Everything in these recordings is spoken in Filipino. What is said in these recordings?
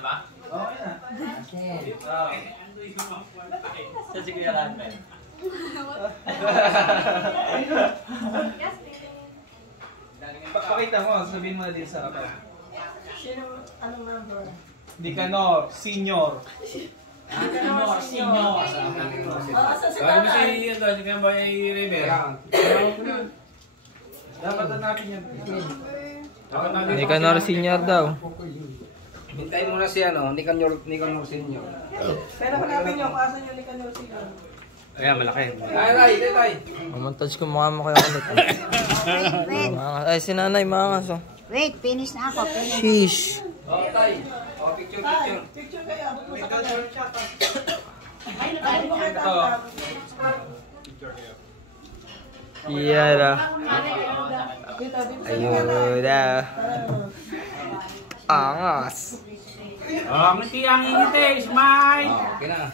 na ba? Okay na. Sa sige na lang. Pakita mo, sabihin mo na din sa kapal. Sino, anong number? Nicanor, senior. Sino? Kaya mo si Rivera. Dapat hanapin yan. Nicanor Senior daw. Hintayin mo na si Nicanor Senior. Pero hanapin nyo kung asan yung Nicanor Senior. Ayan, malaki. Tay. Mamontage ko mukha mo kaya ulit. Ay, si nanay, mga kaso. Wait, finish na ako. Sheesh. Tay. Picture. Picture kayo, abot mo sa kanya. Iyara. Ayuda. Angas. Ngiti ang ngiti, smile. Okay na.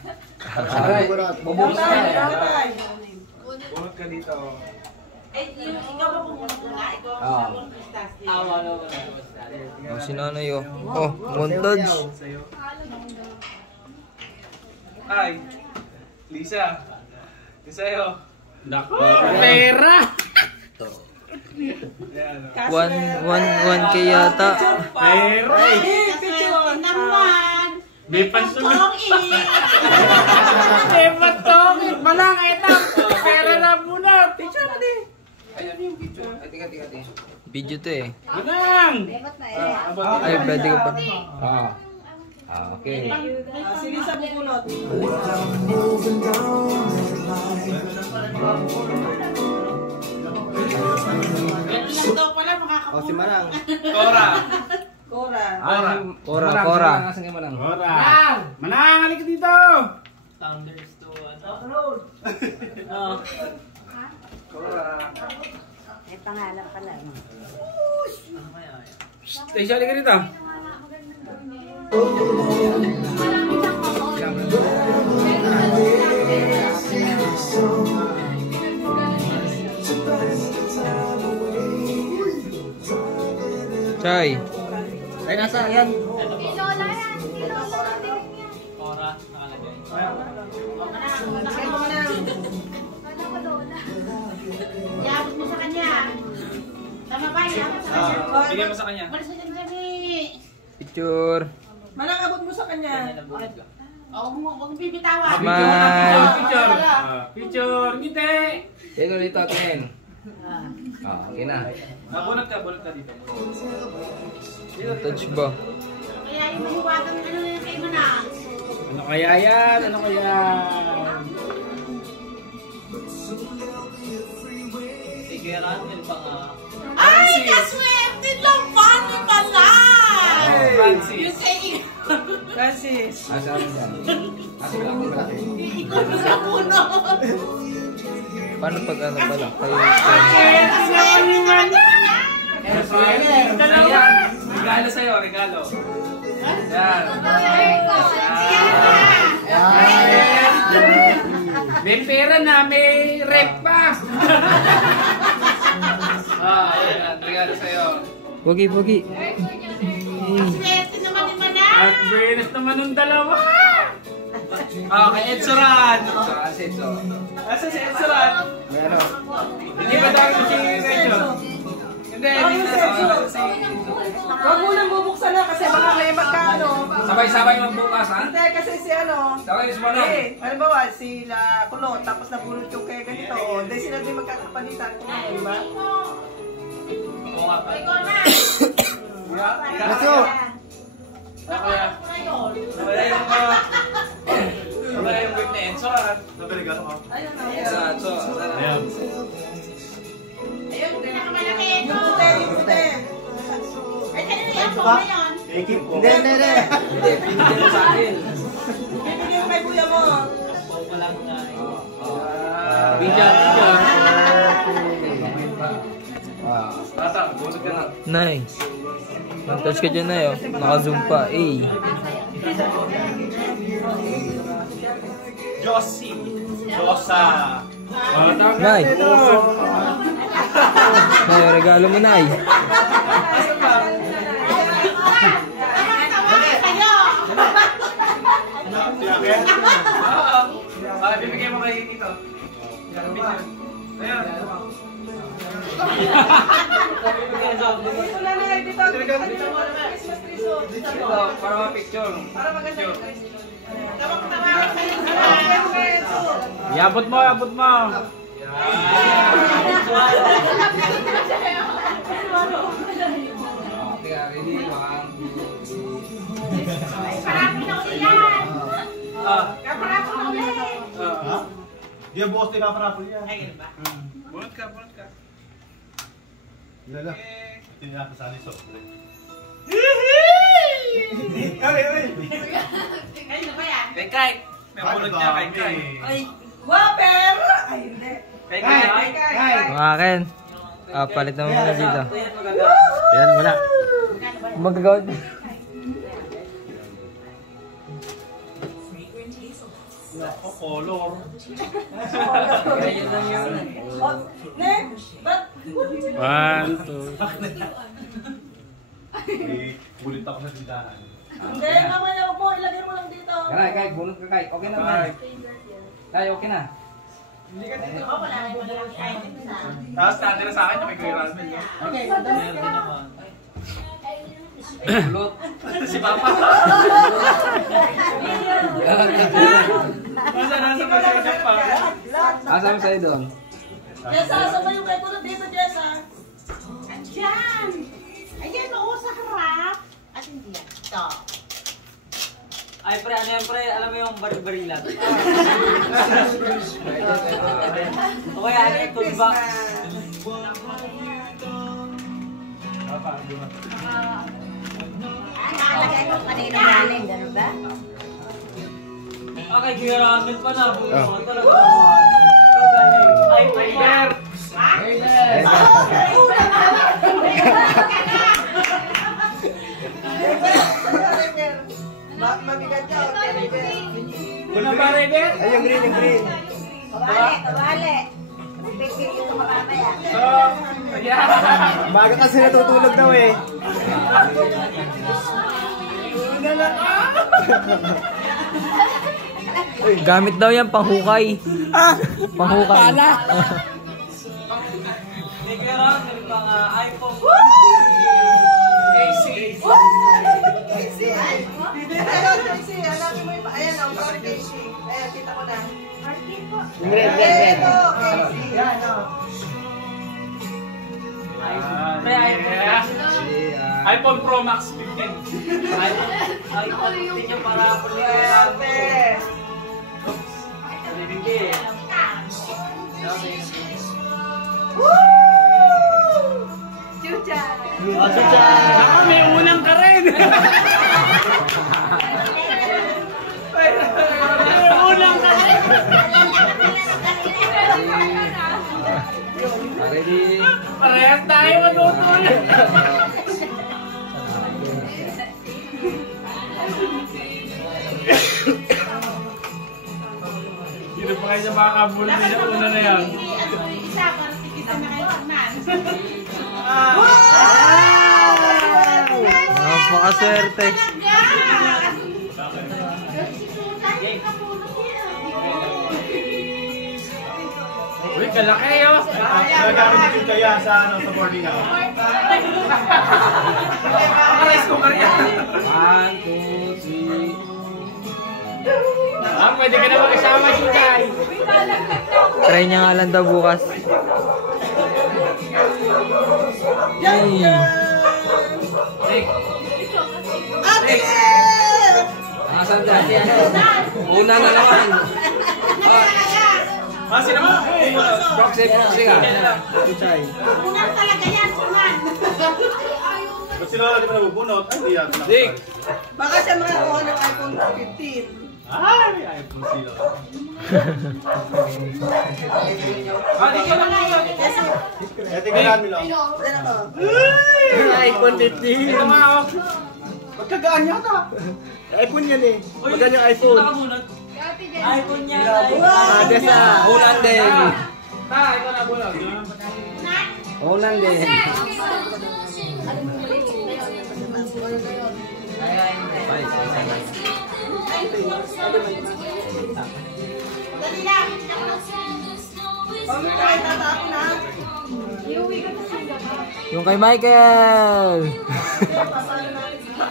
Aray, bubuhos na. Bunot ka dito. Ikaw ba pumunta? Ikaw Oh, si nanay oh. Oh, montage. Sa'yo. Ay, Lisa. Sa'yo. Nako, pera. Ayan. 1K yata. Pera. Picture naman. Di pansunod. Di patongit. Malang etang. Pera na muna. Picture na din. Ayun yung picture. Tika. Video to eh. Manang. Ay, pwede ko pa. Okay. Sige sa bubunot. O, si Manang. Cora. Cora. Cora. Nasaan ka Manang? Manang, halika dito. Thunders to Upload. Cora. May pangalan pala. Ano kaya? Tayo, halika dito. Chay. Ay, nasa yan. Cora, nakalagay. Iabot mo sa kanya. Tama ba? Iabot sa kanya. Bigyan mo sa kanya. Balis na dyan Picture. Manang abot mo sa kanya. Huwag mo bibitawan. Smile. Picture, ngiti. Dito, atin. Okay na. Bunot ka dito. Montage ba? Kaya yung mahiwagan yung kay Manang. Ano kaya yan? Sige, Randall pa nga. Ay, kaswerte lang paano pala! Francis. Francis. Asa yan? Asa malaki? Ikaw na sa puno. Paano pag ano pala? Regalo sa'yo, regalo. Yan. May pera na, may rep pa. Ayan, regalo sa'yo. Pogi. Swerte naman ni Manang. At Venus naman ng dalawa. Kay Ed Soran. Asa Si Ed Soran. Hindi ba dahil si Sergio? Hindi na. Huwag mo nang bubuksan na kasi baka may magkaano. Sabay-sabay magbukas, ha? Hindi, kasi si ano. Sabay si Manong. Halimbawa, sila kulot, tapos nabulot yung kaya ganito. Hindi sila din magkakapalitan. Di ba? Oo nga pa. Ikaw na. Kaso. Wala yung wig na Ed Soran. Regalo ka. Ayun na. Ayan. Ayun, pinakamalaki ito. Yung puti. Ay, kanina yan po ba yun? Hindi. Hindi mo sa akin. Bibigyan mo kay kuya mo. Bija. Tata, bunot ka na. Nay. Montage ka dyan na yun. Naka-zoom pa. Josie. Josa. Nay. Nay, regalo mo, Nay. Kayo. Para ma-picture. Para maganda yung tawag-tawagan sa'yo. Iabot mo, iabot mo. Parapin na ulit yan. Parapin na ulit. Di ba bukas tayo kaparapol yan? Ay, ganun ba? Bunot ka. Lala. Ito yung nakasali sa Ano ba yan? Kay Kai. May bunot niya kay Kai. Ay, waper! Ay, hindi. Kay Kai. Ang akin. Palit naman muna dito. Yan, wala. Magagawin. Ako, color. Ganyan lang yun. Oh, ne? Ba't? 1, 2. Bulit ako sa tindahan. Hindi, mamaya mo. Ilagay mo lang dito. Kay, bunot ka, Kay. Okay na, Kay. Kay, okay na. Oh, wala na yung malalaki items na. Tapos natira sa akin yung may Kuya Rasmel. Okay, Ganyan din naman. bulot. Si Papa. Nasa pagkakasya pa. Asa mo sa'yo doon? Jessa, saan yung kay kulot dito, Jessa? Andyan. Ayan, oo, sa harap. At hindi yan. Ito. Ay, pre, ano yan, pre? Alam mo yung barilan. O kaya, ano yung toolbox? Nakalagay ko kanina namin, gano'n ba? Okay, Kuya Ramil pa na. Talaga. Ay, Piper! Mabigat ka, okay? Unang ba, Rebel? Ay, yung green. Kawali. Pipili ito mamamaya. So, yeah. Umaga kasi natutulog daw eh. Uy, gamit daw yan, panghukay. Panghukay. May Kuya Ramil pa nga, iPhone. Casey! Ayan, Casey, hanapin mo yung... Ayan, ang bar Casey. Ayan, kita ko na. Yung red. Ito, Casey. Yan, o. Pre, iPhone. iPhone Pro Max 15. iPhone 15 yung para po ni Kuya Ate. Ramil. Bibigay eh. Chucha! Ako, may unang ka rin. May unang ka rin. Ready? Parehas tayo matutulog. Hindi pa kayo makakabulot niya. Una na yan. Isa, parang tikita na kayo tignan. Napakaswerte. Uy, kalaki oh. Nagagamit din kaya sa boarding ako. Pakares ko ka rin. 1, 2, 3. Pwede ka na mag-asama, Chukay. Try niya nga lang daw bukas. Yay! Ate! Asan dati ano? Una na naman. Sino mo? Proxy ka. Unang talaga yan, unang. Ba't sila di ba nabubunot? Ay, hindi yan. Dick. Baka siya makakuha ng iPhone 15. Ay, may iPhone sila. Di ka lang muna. Eh, tingnan namin lang. Ano ko? iPhone 15. Ito nga ako. Magkagaan niya ka. iPhone yan eh. Magkaan yung iPhone. Nakamunod. iPhone niya. Desa. Ulan din. Ta, ito na bulag. Ulan din. Dali lang. Huwag mo kayo tatapin ha. Yung kay Michael. Pasalo natin.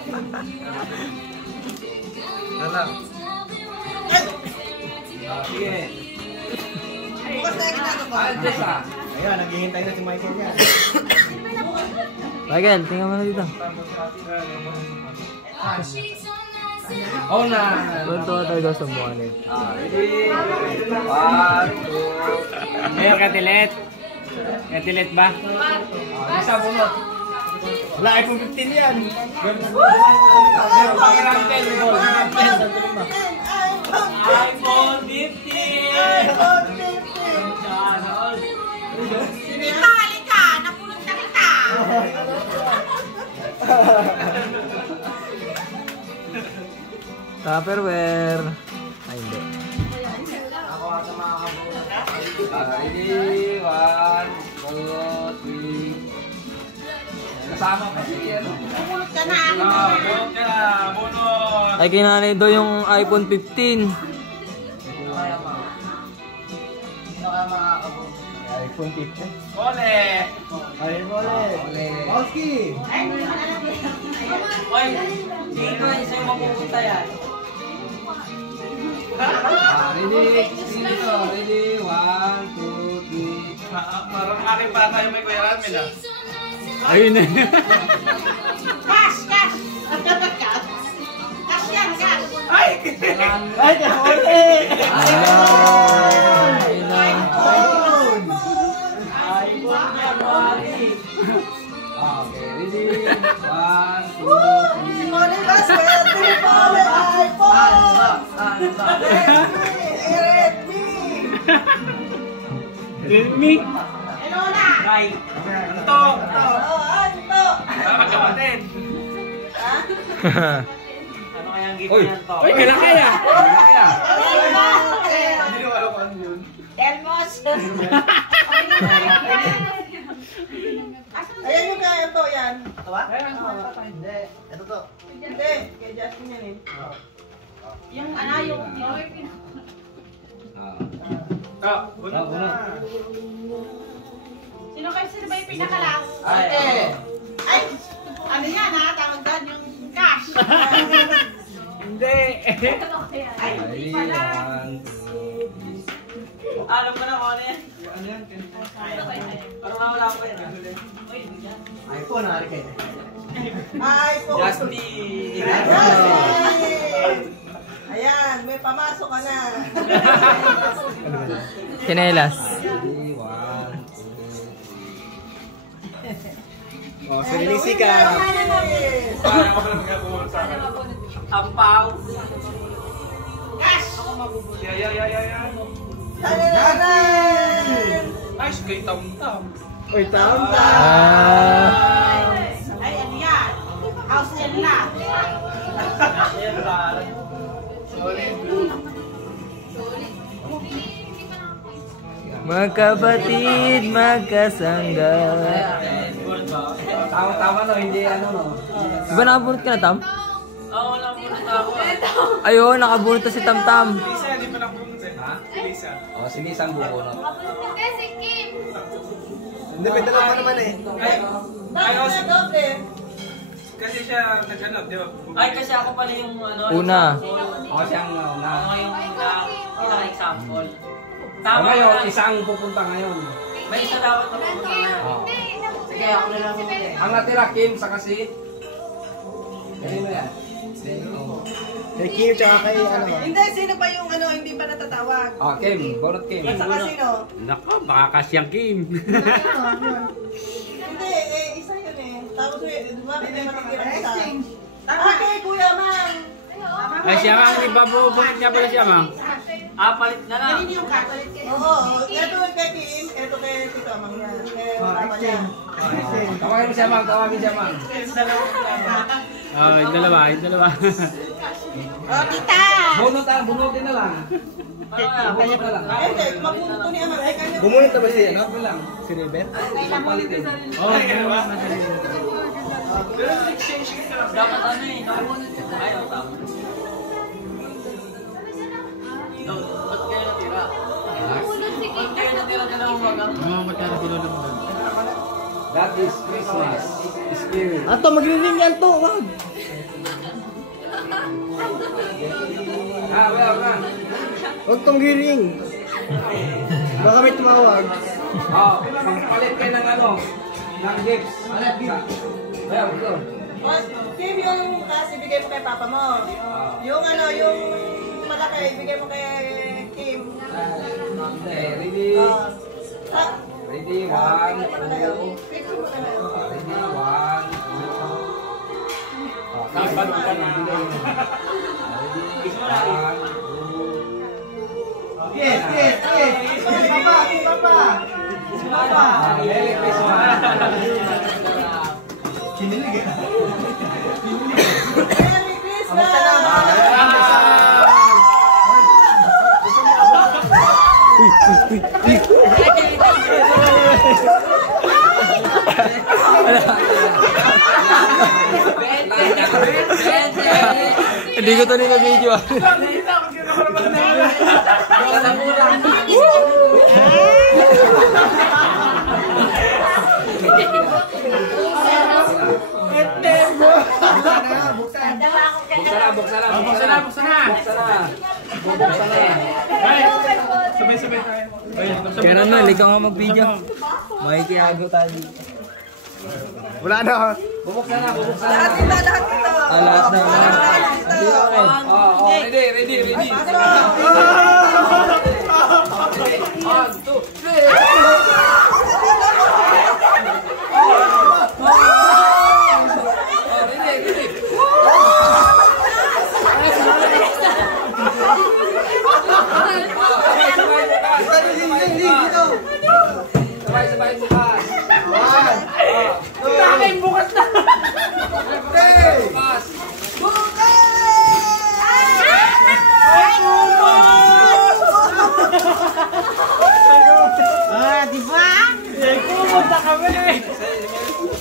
Anak. Sige. Bukas na yung ginagawa. Andres ah. Ayan, naghihintay na si Michael yan. Michael, tingnan mo na dito. Oh na. Tuntua talaga sa mukha nito. Ready? 1, 2. Ngayon, katilit. Katilit ba? Isa bunot. Wala, iPhone 15 yan. iPhone 15! Tita, halika! Napulot na kita! Tupperware. Ay, hindi. Ready? 1, 2, 3. Kasama pa si ano? Napulot ka na! Bunot ka na, bunot. Ay, kinanay daw yung iPhone 15. iPhone 15. Ole! Ay, mole. Oski. Ay, hindi naman alam ko yan. Oy, hindi ko na isa yung mapupunta yan. Ready? Ready? 1, 2, 3. Parang aking bata yung may Kuya Ramil ah. Ayun na. Cash! Cash! Cash yan! Cash! Ay, mole. Ayun na. iPhone yan, Wally. Okay, ready? 1, 2, 3. Si Mole ba? Swerte ni Mole! iPhone! Redmi. Hello na! Right. Ito. Ito! Kapatid. Ano kayang gift Uy! niyan to? Uy, kalaki ah! Kalaki ah! Hindi ko alam kung ano yun. Elmos! Ayan yung kaya to, yan. Ito ba? Hindi. Ito to. Hindi. Kay Justin yan eh. Yung ano, yung... Bunot na. Sino ba yung pinakalas? Ay, Ay! Ano yan ha? Tawag doon yung cash! Hindi! Ay, hindi pala! alam ko na kung ano yan. Ano yan? Parang nawala ko yan. iPhone, hari kayo. iPhone! Justin! Justin! Ayan, may pamasok ka na. Chinelas. Oh, sinilisi ka. Parang ako lang nga pumunta sa akin. Ampaw! Cash! Yeah. Tanananan! Ay, kay Tam-Tam. Uy, tama! Ay, ano yan? House yan na! Ayan, parang. Magkapatid, magkasangga. Tama no, hindi ano no. Di ba nakabunot ka na, Tam? Oo, wala ko na ako. Ayun, nakabunot na si Tam Tam. Lisa, hindi pa nakumunod eh. Ha? Si Lisa. Oh, si Lisa ang bubunot. Hindi, may dalawa naman eh. Tapos na doble. Kasi siya nag-ano, di ba? Ay, kasi ako pala yung ano. Una. Oh, siyang una. Ako yung pinaka-example. Oh, Tama ngayon, na. isang pupunta ngayon. May isa dapat na pupunta ngayon. Oh. Sige, ako na lang muna. Ang natira, Kim, sa kasi. Kasi mo yan. Kay Kim, tsaka kay ano. Hindi, sino ba yung ano, hindi pa natatawag? Oh, Kim, bunot Kim. At saka sino? Nako, makakasyang Kim. Hindi, isa yun eh. Tapos di ba, hindi matitira isa. Okay, Kuya Mang! Ay, siya nga, hindi ba bubunot niya pala siya, ma'am? Palit na lang. Kanino yung cash? Oo, ito kay Kim, ito kay Tito Mang yan. Kay Mama niya. Tawagin mo siya, ma'am. Tawagin siya, ma'am. Oh, yung dalawa. Oh, tita! Bunutin na lang. Ano na? Bunot na lang. Hindi, mapupunto ni Amang. Ay, kanya. Bumunot na ba siya? Ano lang? Si Rebet? Palitin. Oh, gano'n. Dapat ano eh. Ay, oh, tama. Ba't kayo natira? Ba't kayo natira dalawang wagang? That is Christmas spirit. Ato, magre-ring yan to, wag. Huwag tong giring. Baka may tumawag. Oh, palit kayo ng ano, ng gifts. Ayan, ito. Kim, yung kasi bigay mo kay papa mo. Yung ano, yung malaki, bigay mo kay Kim. Ready? Ready, 1, 2. Picture mo na lang. Ready, 1, 2. Kapag pa ng bigay mo. Ready, 1, 2. Yes, yes, yes. Papa, papa. Papa. Merry Christmas. Kinilig eh. Merry Christmas! Hindi ko to nila-video ah. Buksan na. Sabay-sabay tayo. Kaya na, ikaw nga mag-video. Makikiago tayo dito. Wala na. Bubuksan na. Lahat kita, lahat kita. Lahat na. Hindi okay. Ready. 1, 2, 3. Sabay bukas. Aking bukas na. Bukas. Di ba? Pumunta kami.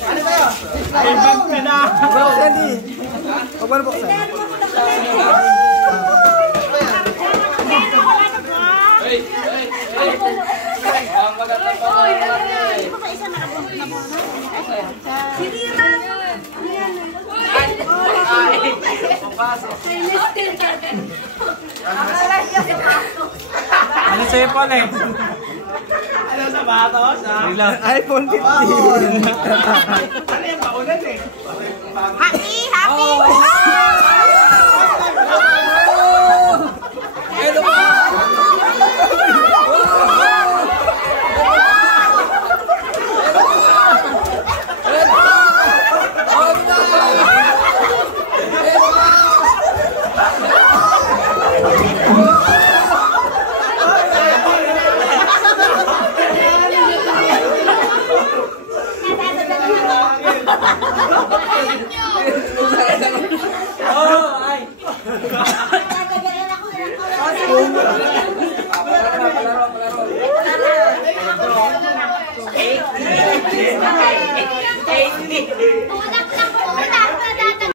Ano tayo? Ay, bag ka na. Buksan di. Huwag mo na buksan. Hey. Ang magandang pamamahay. Di ba ka isa nakabunod? Ano sa'yo, Paul eh? Ano sa batos? iPhone 15. Ano yung paulan eh? Happy! Palaro.